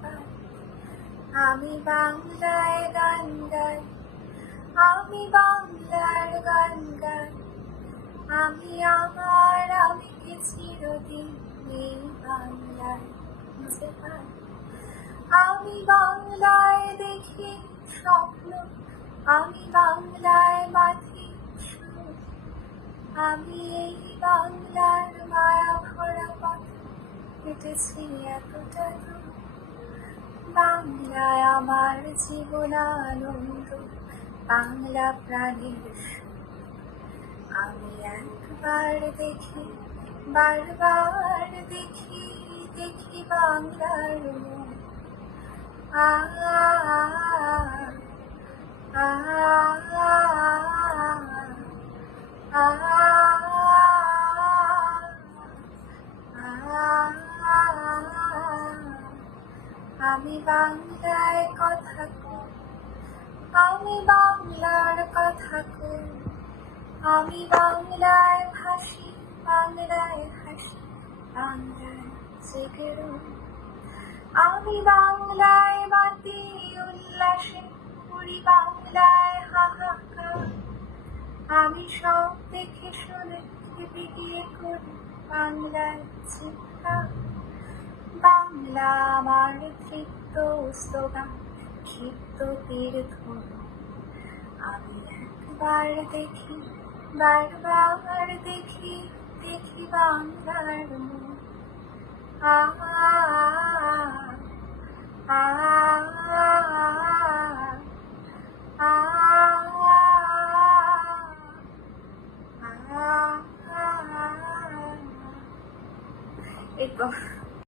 পাই আমি বাংলায় গান গাই আমি বাংলার গান গাই আমি আমার আমিকে চিরদিন এই বাংলায়? খুঁজে পাই আমি বাংলায় দেখি স্বপ্ন, আমি বাংলায় বাঁধি আমি এই বাংলার মায়া ভরা পথ হেঁটেছি এতটা দূর। বাংলায় আমার জীবন আনন্দ বাংলা প্রাণীর আমি একবার দেখি বারবার দেখি দেখি বাংলার আ আমি বাংলায় কথা কই। আমি বাংলার কথা কই। আমি বাংলায় ভাসি, বাংলায় হাসি বাংলায় জেগে আমি বাংলায় বাতি উল্লাসে করি বাংলায় হাহাকার। আমি সব দেখে শুনে বিয়ে করি বাংলায় চিৎকার। আমার তৃপ্ত স্লোগান ক্ষিপ্ত তীর্থ আমি একবার দেখি, বারবার দেখি দেখি বাংলার আ আ আ আ